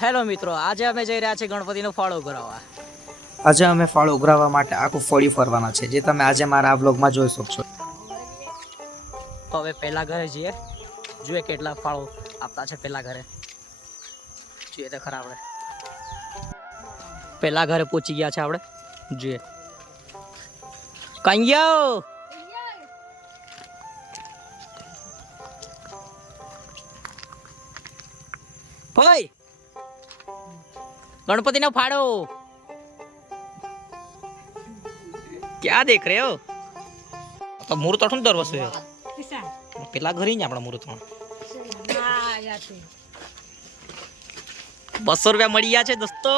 હેલો મિત્રો, આજે અમે જઈ રહ્યા છીએ ગણપતિનો ફાળો ઉઘરાવવા. આજે અમે ફાળો ઉઘરાવવા માટે આખું ફળી ફરવાના છે, જે તમે આજે મારા આ વ્લોગમાં જોઈ શકશો. તો હવે પહેલા ઘરે જઈએ, જોઈએ કેટલા ફાળો આપતા છે. પહેલા ઘરે જોઈએ તો ખરા. આપણે પહેલા ઘરે પહોંચી ગયા છે. આપણે જોઈએ કંયો ભાઈ गणपति ने फाड़ो. क्या देख रहे हो? तो मुहूर्त अठून दर वस्तु है पेला घरी अपना मुहूर्त में 200 रुपया मળી ગયા છે દોસ્તો.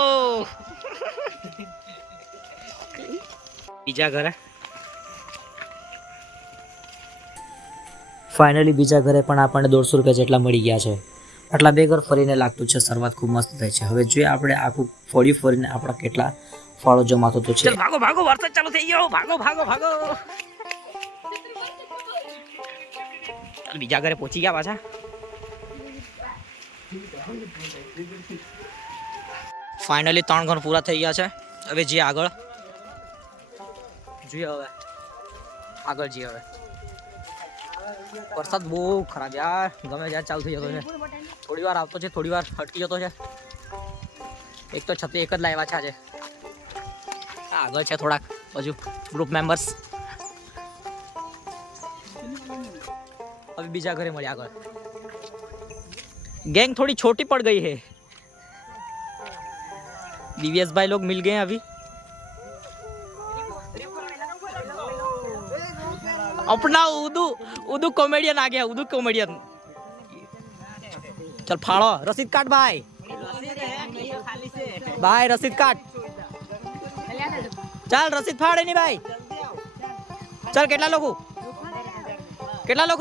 બીજા ઘરે ફાઇનલી બીજા ઘરે પણ આપણને 150 રૂપિયા જેટલા મળી ગયા છે. આટલા બે ઘર ફરીને લાગતું છે શરૂઆત ખૂબ મસ્ત થઈ છે. હવે જોઈએ આપણે આખું ફળી ફરીને આપણા કેટલા ફાળો જમાતો તો છે. ચલ ભાગો ભાગો, વરસાદ ચાલુ થઈ ગયો. ભાગો ભાગો ભાગો. ચાલ બીજા ઘરે પહોંચી ગયા પાછા. ફાઇનલી 3 ઘર પૂરા થઈ ગયા છે. હવે જે આગળ જોઈએ, હવે આગળ જઈએ. હવે વરસાદ બહુ ખરાબ યાર, ગમે ત્યાં ચાલુ થઈ જતો છે. થોડી વાર આવતો છે, થોડી વાર અટકી જતો છે. એક તો છત્રી એક જ લાવ્યા છે આજે. આગળ છે થોડાક હજુ ગ્રુપ મેમ્બર્સ. अभी बीजा घरे मळ्या. આગળ गैंग थोड़ी छोटी पड़ गई है. दिव्यस भाई लोग मिल गए हैं अभी. अपना उदू कॉमेडियन आ गया. उदू कॉमेडियन. चल फाड़ो. रसीद काट भाई. भाई रसीद काट. चल रसीद फाड़े नहीं भाई. चल કેટલા લોકો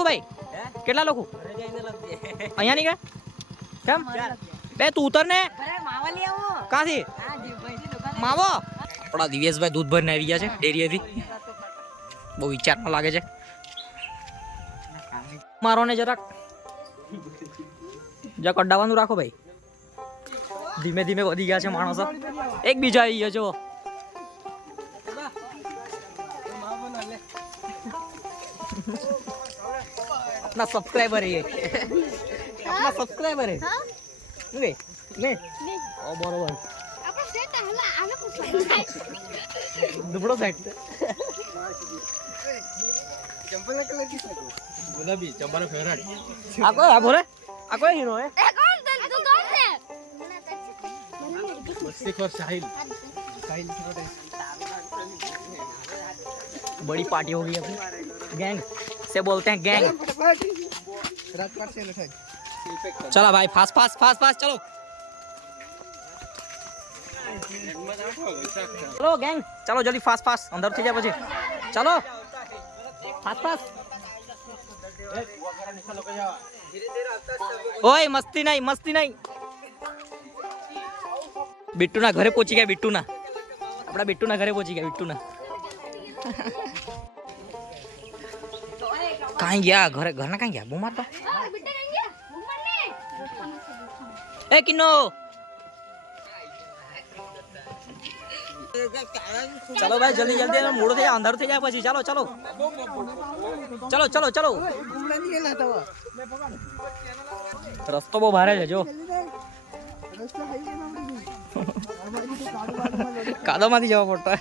ભાઈ? કેટલા લોકો અહીંયા નહીં ગયા? કેમ બે તું ઉતર ને. કાથી માવો? આપણા દિવ્યેશભાઈ દૂધ ભરીને આવી ગયા છે ડેરીએથી. બહુ વિચારમાં લાગે છે. મારો ને જરાક કડાવાનું રાખો ભાઈ. ધીમે ધીમે વધી ગયા છે માણસો. એક બીજા આવી ગયા જો. अपना सब्सक्राइबर है ये. अपना सब्सक्राइबर है. ले ले ओ बरोबर. आपण सेट हला आले कुठे दुबळो सेट. चंपल कलर की सेट गुलाबी चंपल फेवरेट. आ बोले आ कोई हीरो है? कौन तू कौन है? मुस्तिक और साहिल. बड़ी पार्टी हो गई अपनी. गैंग से बोलते हैं गैंग. चलो भाई फास्ट फास्ट फास्ट फास्ट चलो. चलो गैंग चलो जल्दी फास्ट फास्ट अंदर थी जाए પછી. चलो फास्ट फास्ट. ओए मस्ती नहीं. बिट्टू ना घरे पहुंची गया. बिट्टू ना अपना बिट्टू ना घरे पहुंची गया. बिट्टू ना कहीं गया? घर ना कहीं गया? बूम मारता. ए किन्नो चलो भाई जल्दी जल्दी मूड थे अंदर थे जाए પછી. चलो चलो चलो चलो चलो. रस्तो બહુ ભારે છે જો. કાદોમાંથી જવા પડતો.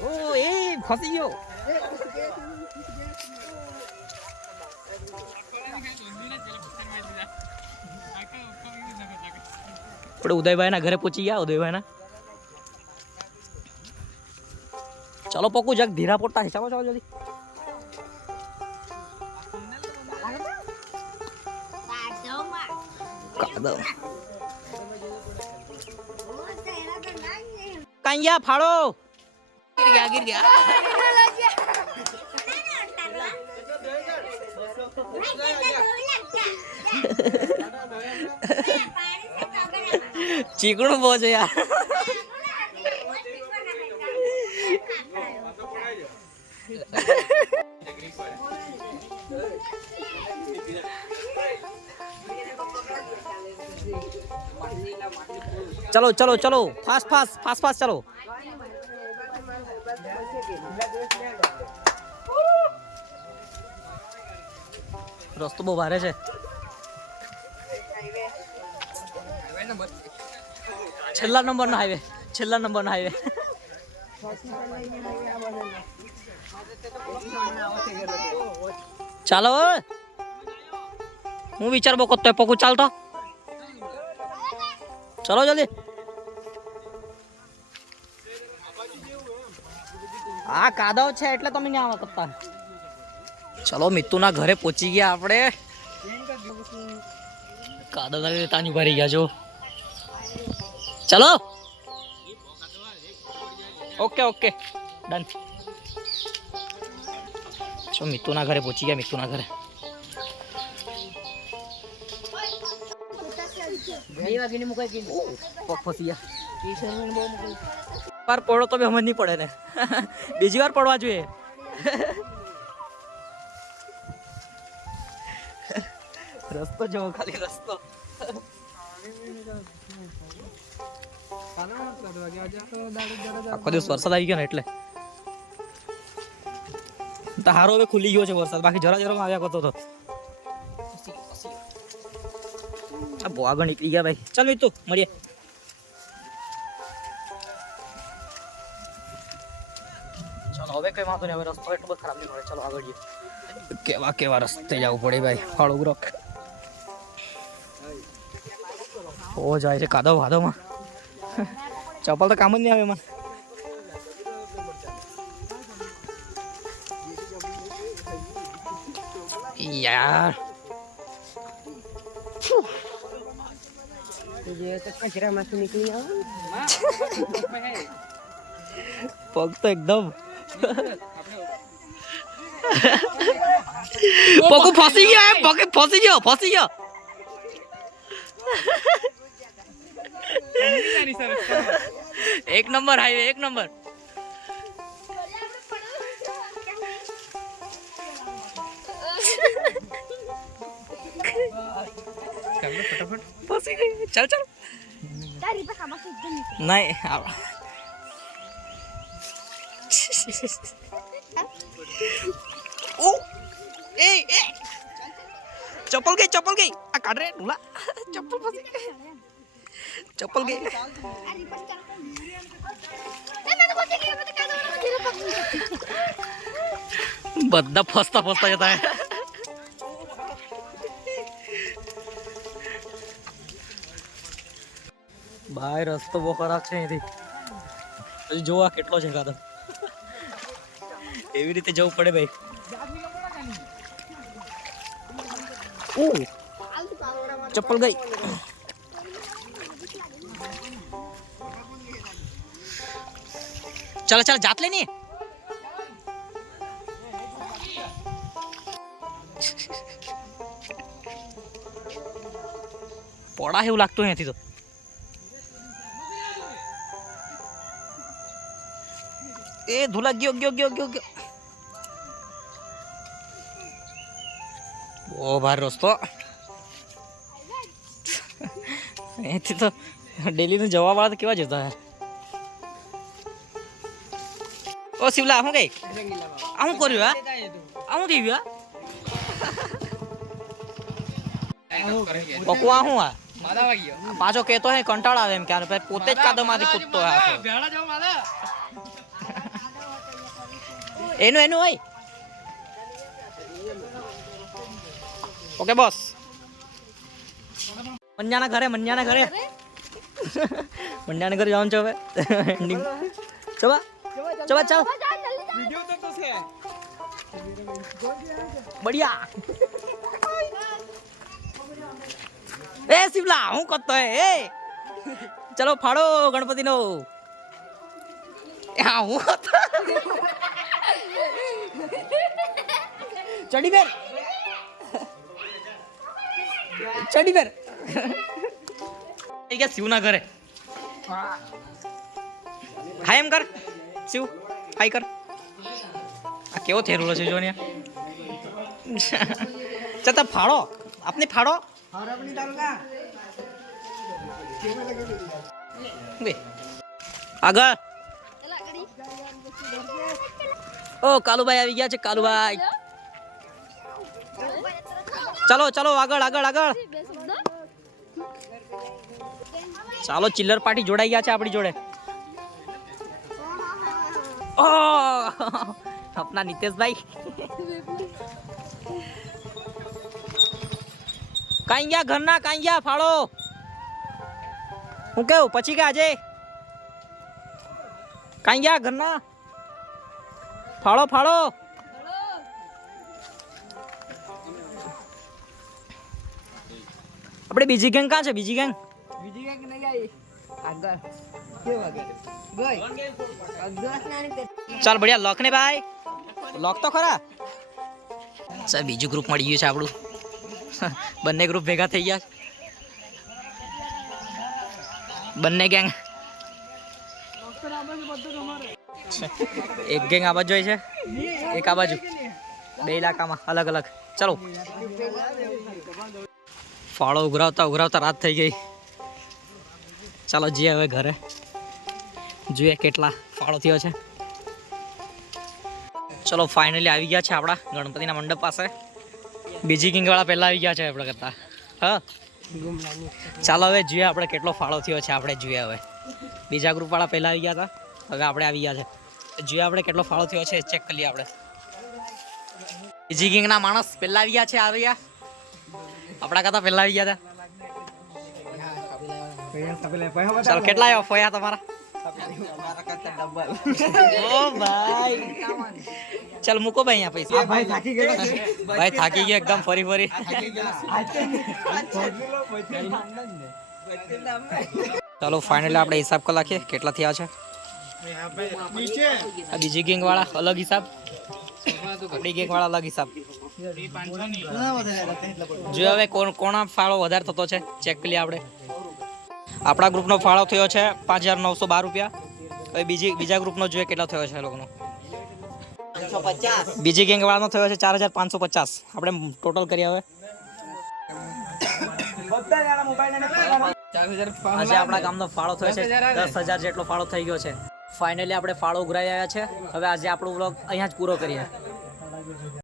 ओ ए फंसी गयो. આપણે ઉદયભાઈ ના ઘરે પહોંચી ગયા. ઉદયભાઈ ના ચલો પકુ જગ ધીરા પડતા છે. ચાલો જલ્દી. કાંયા ફાળો. गिर गया. चिकड़ू बहुत है यार. चलो चलो चलो फास्ट फास्ट फास्ट फास्ट चलो रस्तो बહુ ભારે છે છેલ્લા નંબરનો હાઈવે ચાલો હું વિચાર બહુ કરતો પકું ચાલતો ચલો જલ્દી આ કાદવ છે એટલે તમે નહીં આવા કરતા ચલો મિત્તુના ઘરે પહોંચી ગયા આપણે કાદવ તાની ભરી ગયા છો ચલો ઓકે ઓકે ડન ચલો મિત્તુના ઘરે પહોંચી ગયા મિત્તુના ઘરે વાર પડો તો સમજ નહીં પડે ને બીજી વાર પડવા જોઈએ રસ્તો જોવો ખાલી રસ્તો આખો દિવસ વરસાદ આવી ગયો ને એટલે તો હારો હવે ખુલી ગયો છે વરસાદ બાકી જરા જરા આવ્યા કરતો હતો બહુ આગળ નીકળી ગયા ભાઈ ચાલ મિત્તુ મળીએ ચાલો હવે કઈ વાંધો નહીં હવે રસ્તો એટલો બધો ખરાબ નહીં મળે ચાલો આગળ જઈએ કેવા રસ્તે જવું પડે ભાઈ ફાળો ઉગરો ઓ જાય છે કાદવ વાદવમાં ચપ્પલ તો કામ જ નહીં આવે એમાં યાર પગ તો એકદમ પગ ફસી ગયો પગ ફસી ગયો એક નંબર હાઈવે એક નંબર ફટાફટ ફસી ગઈ ચાલ ચાલ નહીં ઓ એ ચપ્પલ ગઈ આ કાઢ રે ઢુલા ચપ્પલ ગઈ બધા ફસતા જતા ભાઈ રસ્તો બહુ ખરાબ છે અહીંથી હજી જોવા કેટલો છે કાદવ એવી રીતે જવું પડે ભાઈ ચપ્પલ ગઈ ચાલ જાત લેની પોડા એવું લાગતું અહીંથી તો એ ધુલા ગયો બહુ ભારે રસ્તો અહીંથી તો ડેલીનું જવા વાળા તો કેવા જતા યાર ઓ શિવલા શું કઈ આવું કર્યું આવું થઈ ગયું પકવા શું આ પાછો કેતો હે કંટાળા આવે એમ કે પોતે જ કાદવમાંથી કૂદતો હે એનું હોય ઓકે બોસ મંજાના ઘરે મંજાના ઘરે જવાનું છે હવે એન્ડિંગ ચબા ચાલ વિડિયો તો છે બઢિયા એ શિવલા હું કરતો હે ચલો ફાડો ગણપતિનો હા હું ચડી બેર ગયા શિવના ઘરે હાય એમ કર શિવ હાય કર આ કેવો થેરુલો છે જો ને ચતા ફાડો આપને ફાડો બે. આગળ ઓ કાલુભાઈ આવી ગયા છે કાલુભાઈ ચલો ચલો આગળ આગળ આગળ ચાલો ચિલ્લર પાર્ટી જોડાઈ ગયા છે આપણી જોડે ઓ આપના નિતેશભાઈ કાઈ ગયા ઘરના કાઈ ગયા ફાળો હું કેવું પછી કે આજે કાઈ ગયા ઘરના ફાળો ફાળો આપણે બીજી ગેંગ કાં છે બીજી ગેંગ નહીં આવી આગળ કેવું આગળ ચાલ બઢિયા લોક ને ભાઈ લોક તો ખરા સર બીજું ગ્રુપ મળી ગયું છે આપણું બંને ગ્રુપ ભેગા થઈ ગયા બંને ગેંગ એક ગેંગ આ બાજુ છે એક આ બાજુ બે ઇલાકામાં અલગ અલગ ચલો ફાળો ઉઘરાવતા ઉઘરાવતા રાત થઈ ગઈ ચાલો જઈએ હવે ઘરે જોઈએ કેટલા ફાળો થયો છે ચલો ફાઇનલી આવી ગયા છે આપણા ગણપતિના મંડપ પાસે બીજી કિંગવાળા પહેલા આવી ગયા છે આપણે કરતા હા ચાલો હવે જોઈએ આપણે કેટલો ફાળો થયો છે આપણે જોઈએ હવે બીજા ગ્રુપવાળા પહેલા આવી ગયા હતા હવે આપણે આવી ગયા છે જોઈએ આપણે કેટલો ફાળો થયો છે ચેક કરીએ આપણે બીજી કિંગના માણસ પહેલા આવી ગયા છે આવ્યા આપણા કરતા પહેલા આવી ગયા હતા ચાલો કેટલા આવ્યા ફોયા તમારા ઓ ભાઈ ચાલ મૂકો ભાઈ અહીંયા પૈસા ભાઈ થાકી ગયા એકદમ ફરી ફરી ચાલો ફાઇનલી આપણે હિસાબ કરી નાખીએ કેટલા થયા છે આ બીજી ગેંગ વાળા અલગ હિસાબ આપણી ગેંગ વાળા અલગ હિસાબ જો હવે કોના ફાળો વધારે થતો છે ચેક કરીએ આપણે આપણા ગ્રુપનો ફાળો થયો છે 5,912 રૂપિયા હવે બીજા ગ્રુપનો જોઈએ કેટલો થયો છે એ લોકોનો બીજી ગેંગ વાળાનો થયો છે 4,550 આપણે ટોટલ કરીએ હવે આજે આપણા ગામનો ફાળો થયો છે 10,000 જેટલો ફાળો થઈ ગયો છે ફાઇનલી આપણે ફાળો ઉઘરાઈ આવ્યા છે હવે આજે આપણો વ્લોગ અહીંયા જ પૂરો કરીએ